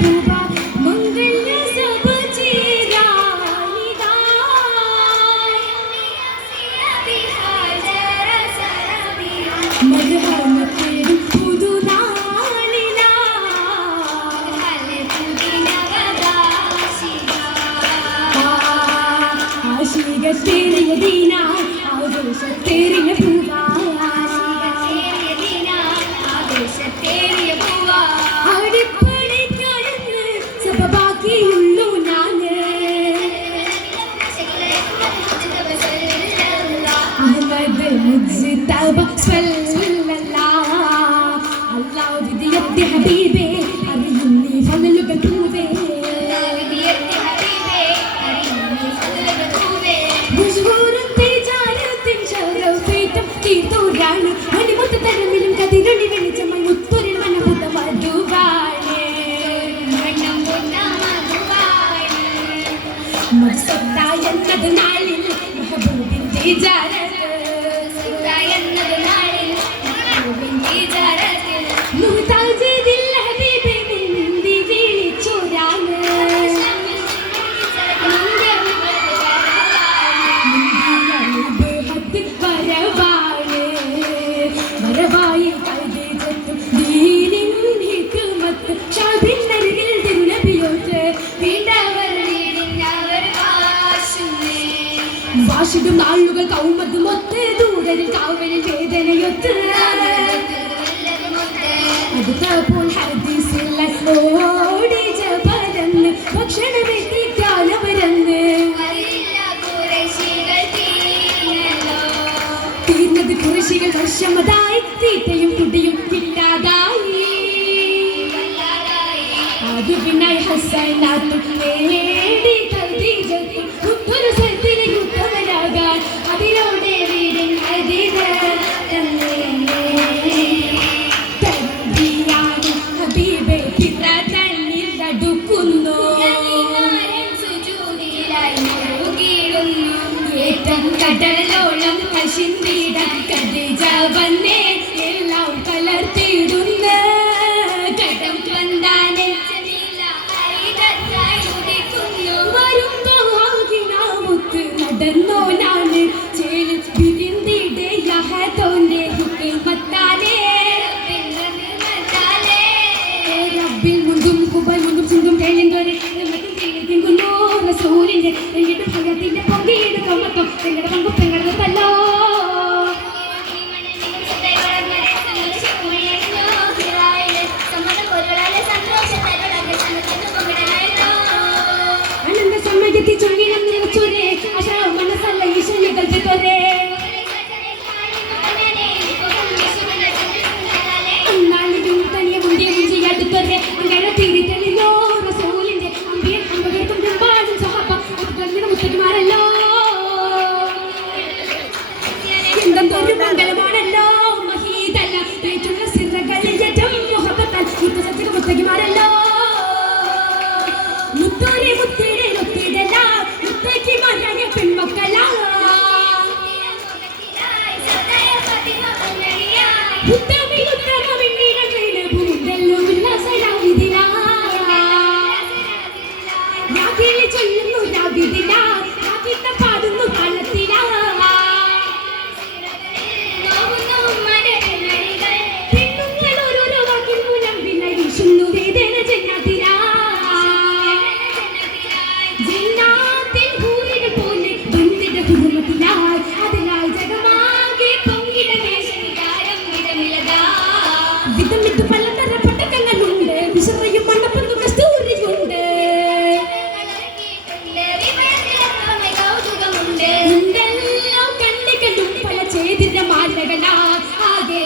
you happy. കൗമത്തും നാളുകൾ കൗമത്തും ഒത്ത് ദൂരതിൽ കാവലിൽ വേദനയൊത്ത്. അടുത്തപ്പോൾ അത് പിന്നെ ഹസനാത്തുമേ കരയേറ്റം കടലോളം പശിന്തിടം കതിജ വന്നേ. എല്ലാം കലർത്തിയിടുന്ന കടം വന്താനെ വരുമ്പോത്ത് നടന്നോ നാണ് ചേലി വിരിന്തിടെ യഹതോന്റെ ഹിക്കമത്താനെ റബ്ബിൽ മുണ്ടും കുബൽ മുണ്ടും സുന്ദും തേലിന്തോരെ മറ്റും തേലിത്തിങ്കുന്നു റസൂലിന്റെ എന്നിട്ട് ഭഗത്തിന്റെ പൊങ്കിയിടും ഇതുമിത് പലതര പട്ടകങ്ങളുണ്ട് വിശറയും മണ്ണപ്പന്തും കസ്തൂരിയുണ്ട്. എന്തെല്ലാം കണ്ണുകളും പല ചേതിന്റെ മാലകളാ. ആകെ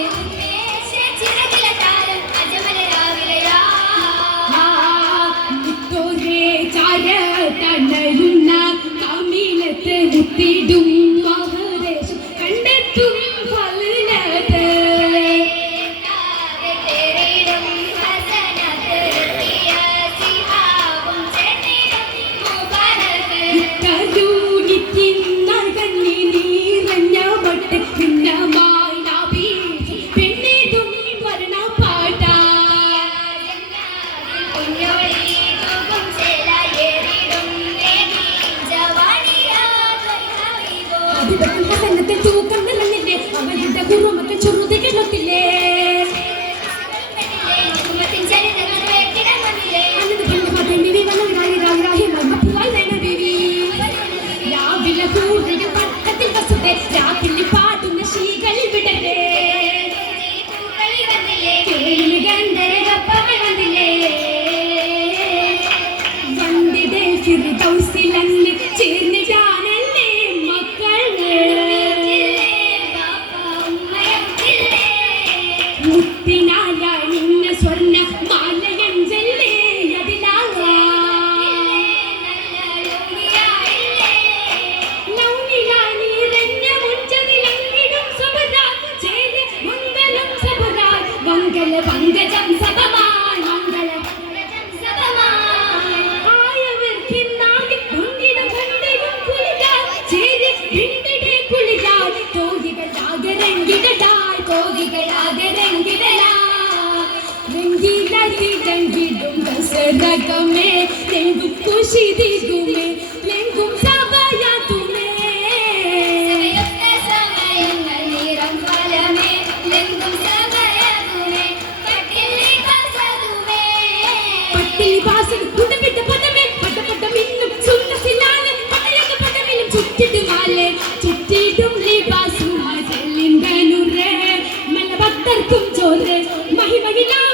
ും കണ്ടത്തെ തൂക്കണ്ടല്ല നിന്റെ അവരുടെ കുറുമത്തെ ചുമതി കിടത്തില്ലേ രാവിലെ കൂടുതൽ പട്ടത്തിൽ വസുതെ രാത്രി പാടുന്ന ശീകളിൽ കോകികളാകെ രംഗിടടാൽ കോകികളാകെ രംഗിടലാ രംഗിലതി രംഗിടും ദസരകമേ ലെങ്കും കുശി ദിഗുമേ ലെങ്കും സഭയാതുമേ സമയത്തെ സമയങ്ങൾ നിറം ഫലമേ ലെങ്കും സമയതുമേ പട്ടിലി കസതുമേ പട്ടിലി വാസന കുടമിട്ട പദമേ പട്ടപട്ട മിന്നും സുന്ദസിലാലെ പട്ടയക പദമിലും ചുറ്റിടുമാലെ ചുറ്റിടും chore mahi